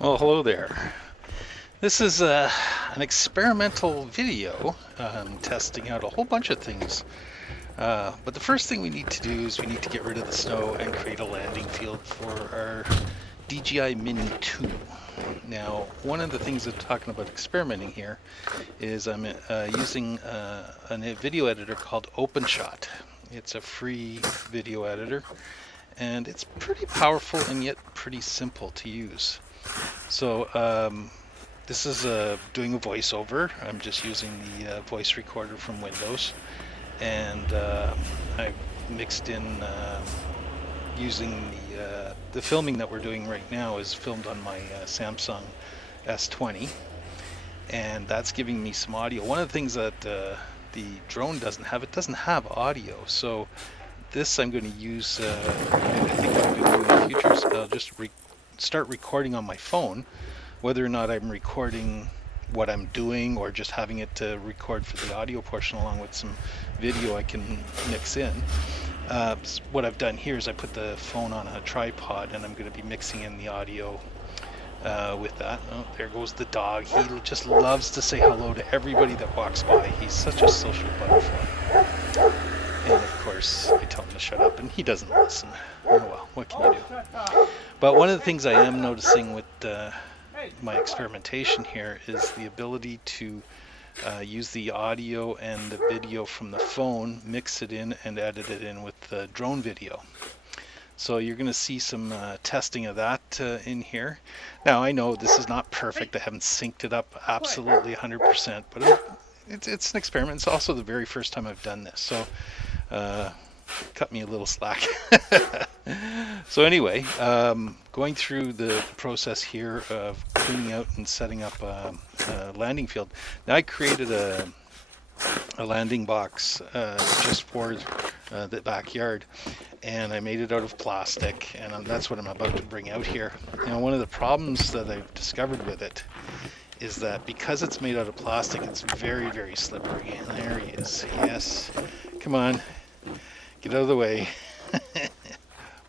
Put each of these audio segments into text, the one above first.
Well, hello there. This is an experimental video testing out a whole bunch of things. But the first thing we need to do is we need to get rid of the snow and create a landing field for our DJI Mini 2. Now, one of the things I'm talking about experimenting here is I'm using a video editor called OpenShot. It's a free video editor, and it's pretty powerful and yet pretty simple to use. So this is doing a voiceover. I'm just using the voice recorder from Windows, and I mixed in using the filming that we're doing right now is filmed on my Samsung S20, and that's giving me some audio. One of the things that the drone doesn't have, it doesn't have audio. So this I'm going to use, and I think I'm going to do in the future is I'll just start recording on my phone, whether or not I'm recording what I'm doing or just having it to record for the audio portion along with some video I can mix in. What I've done here is I put the phone on a tripod, and I'm going to be mixing in the audio with that. Oh, there goes the dog. He just loves to say hello to everybody that walks by. He's such a social butterfly. And of course, I tell him to shut up, and he doesn't listen. Oh well, what can you do? But one of the things I am noticing with my experimentation here is the ability to use the audio and the video from the phone, mix it in, and edit it in with the drone video. So you're going to see some testing of that in here. Now, I know this is not perfect. I haven't synced it up absolutely 100%, but it's an experiment. It's also the very first time I've done this, so cut me a little slack. So anyway, going through the process here of cleaning out and setting up a landing field. Now, I created a landing box just for the backyard, and I made it out of plastic, and that's what I'm about to bring out here. Now, one of the problems that I've discovered with it is that because it's made out of plastic, it's very, very slippery. And there he is. Yes. Come on. Get out of the way.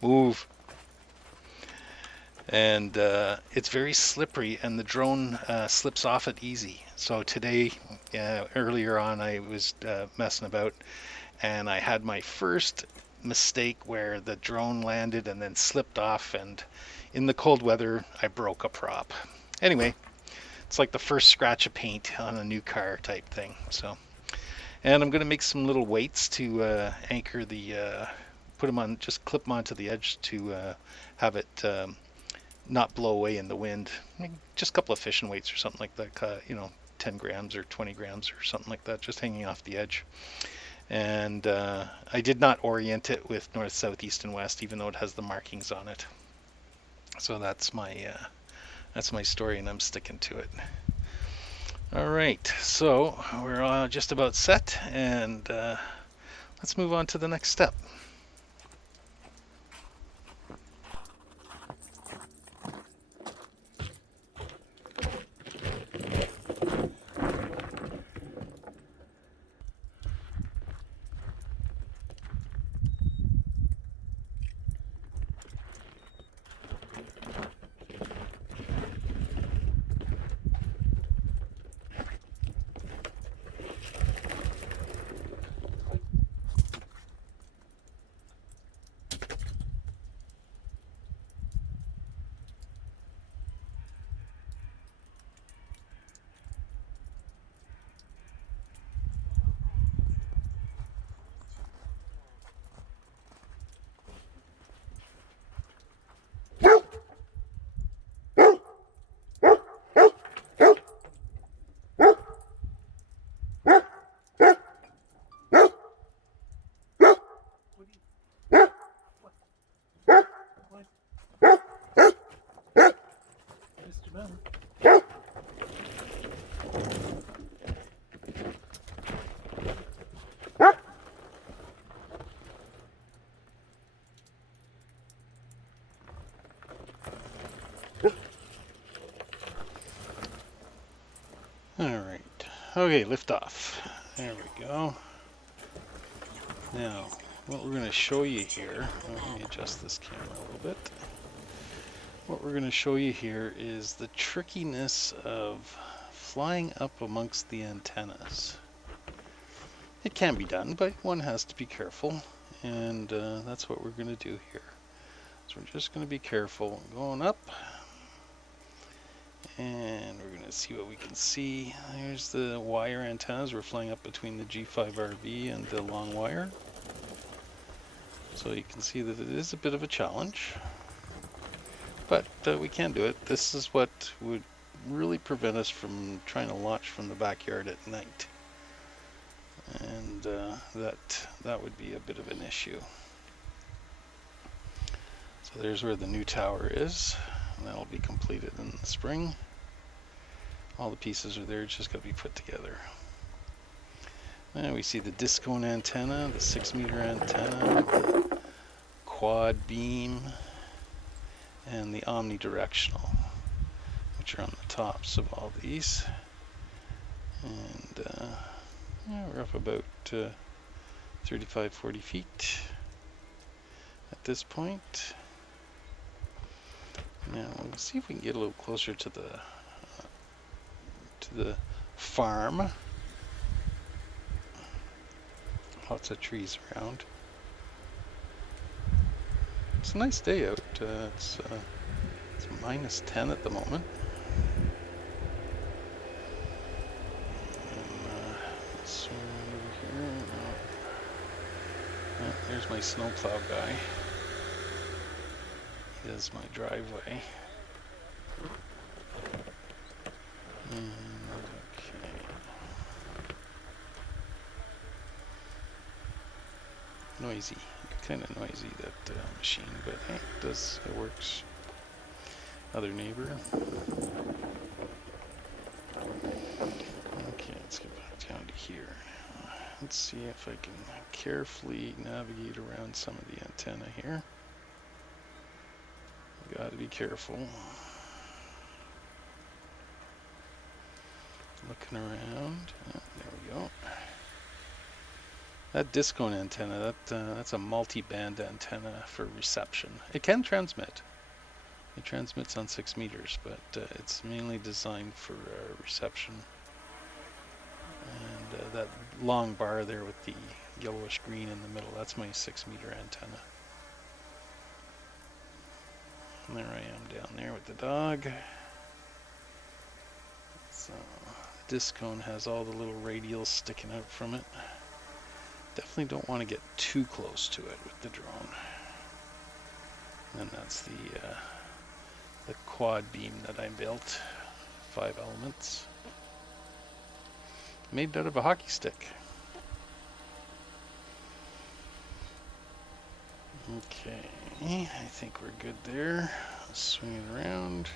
Move. And it's very slippery, and the drone slips off it easy. So today, earlier on, I was messing about, and I had my first mistake where the drone landed and then slipped off, and in the cold weather, I broke a prop. Anyway, it's like the first scratch of paint on a new car type thing. So, and I'm going to make some little weights to anchor the, put them on, just clip them onto the edge to have it not blow away in the wind. Just a couple of fishing weights or something like that, 10 grams or 20 grams or something like that, just hanging off the edge. And I did not orient it with north, south, east, and west, even though it has the markings on it. So that's my story, and I'm sticking to it. All right, so we're just about set, and let's move on to the next step. All right. Okay, lift off. There we go. Now, what we're going to show you here, let me adjust this camera a little bit. What we're going to show you here is the trickiness of flying up amongst the antennas. It can be done, but one has to be careful, and that's what we're going to do here. So we're just going to be careful going up, and we're going to see what we can see. Here's the wire antennas. We're flying up between the G5RV and the long wire. So you can see that it is a bit of a challenge, but we can do it. This is what would really prevent us from trying to launch from the backyard at night, and that would be a bit of an issue. So there's where the new tower is, and that'll be completed in the spring. All the pieces are there, it's just got to be put together. And we see the disc cone antenna, the 6-meter antenna, the quad beam, and the omnidirectional, which are on the tops of all these. And yeah, we're up about 35-40 feet at this point. Now we'll see if we can get a little closer to the farm. Lots of trees around. It's a nice day out. It's minus 10 at the moment. And, swing over here. Oh, there's my snowplow guy. He does my driveway. And, okay. Noisy. Kind of noisy, that machine, but hey, it works. Other neighbor. Okay, let's get back down to here. Let's see if I can carefully navigate around some of the antenna here. Got to be careful. Looking around. Oh, there we go. That disc cone antenna, that's a multi-band antenna for reception. It can transmit. It transmits on 6 meters, but it's mainly designed for reception. And that long bar there with the yellowish green in the middle, that's my 6-meter antenna. And there I am down there with the dog. So the disc cone has all the little radials sticking out from it. Definitely don't want to get too close to it with the drone. And that's the quad beam that I built, 5 elements, made out of a hockey stick. Okay, I think we're good there. Swing it around.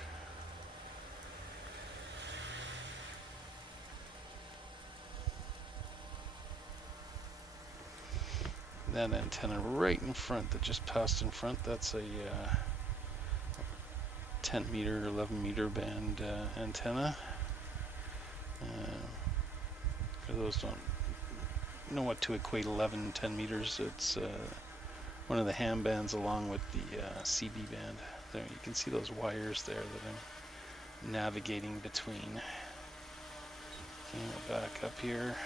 That antenna right in front that just passed in front, that's a 10-meter, 11-meter band antenna. For those who don't know what to equate 11, 10 meters, it's one of the ham bands along with the CB band. There you can see those wires there that I'm navigating between. Okay, we'll back up here,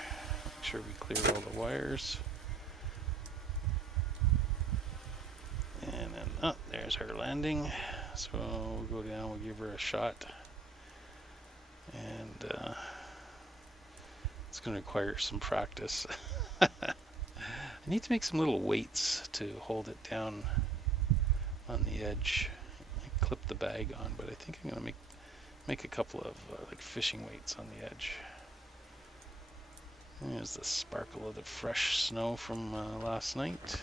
make sure we clear all the wires. And then, oh, there's her landing. So we'll go down, we'll give her a shot. And it's going to require some practice. I need to make some little weights to hold it down on the edge. I clip the bag on, but I think I'm going to make a couple of like fishing weights on the edge. There's the sparkle of the fresh snow from last night.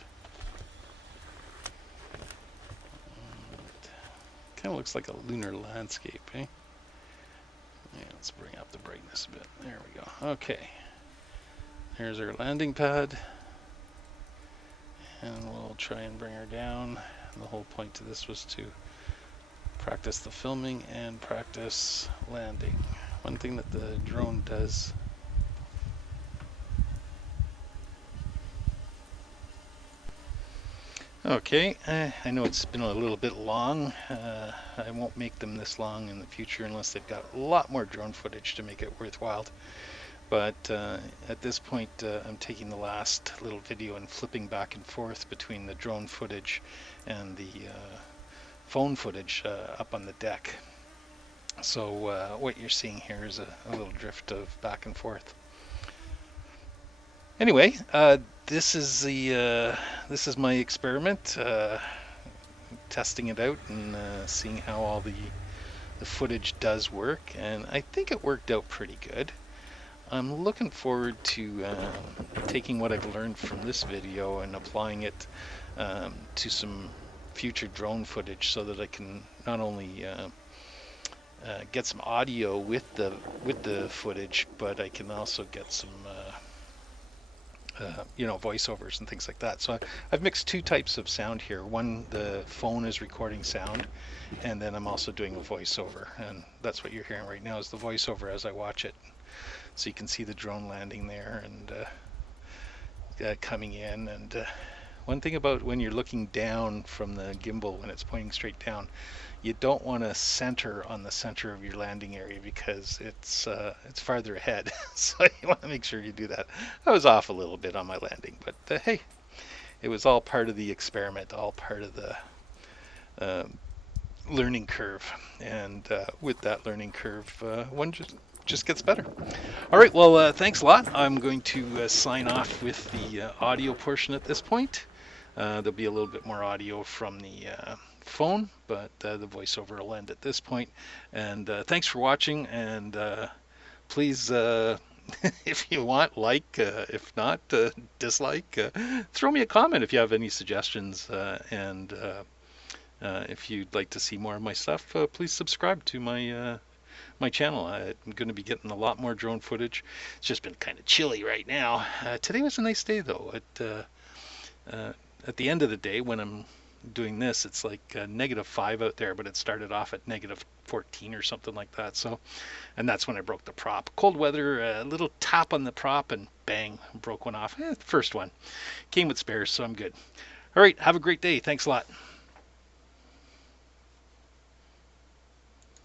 Kind of looks like a lunar landscape, eh? Yeah, let's bring up the brightness a bit. There we go. Okay. Here's our landing pad. And we'll try and bring her down. The whole point to this was to practice the filming and practice landing. One thing that the drone does Okay, I know it's been a little bit long. I won't make them this long in the future unless they've got a lot more drone footage to make it worthwhile. But at this point, I'm taking the last little video and flipping back and forth between the drone footage and the phone footage up on the deck. So what you're seeing here is a little drift of back and forth. Anyway, this is my experiment, testing it out and seeing how all the footage does work, and I think it worked out pretty good. I'm looking forward to taking what I've learned from this video and applying it to some future drone footage so that I can not only get some audio with the footage, but I can also get some voiceovers and things like that. So I've mixed two types of sound here. One, the phone is recording sound, and then I'm also doing a voiceover, and that's what you're hearing right now is the voiceover as I watch it. So you can see the drone landing there and coming in. And one thing about when you're looking down from the gimbal when it's pointing straight down, you don't want to center on the center of your landing area because it's farther ahead. So you want to make sure you do that. I was off a little bit on my landing, but hey, it was all part of the experiment, all part of the learning curve. And with that learning curve, one just gets better. All right, well, thanks a lot. I'm going to sign off with the audio portion at this point. There'll be a little bit more audio from the phone, but the voiceover will end at this point. And thanks for watching, and please, if you want, like, if not, dislike, throw me a comment if you have any suggestions, and if you'd like to see more of my stuff, please subscribe to my channel. I'm going to be getting a lot more drone footage. It's just been kind of chilly right now. Today was a nice day though. At the end of the day when I'm doing this, it's like -5 out there, but it started off at -14 or something like that. So, and that's when I broke the prop. Cold weather, a little tap on the prop and bang, broke one off. The first one. Came with spares, so I'm good. All right, have a great day. Thanks a lot.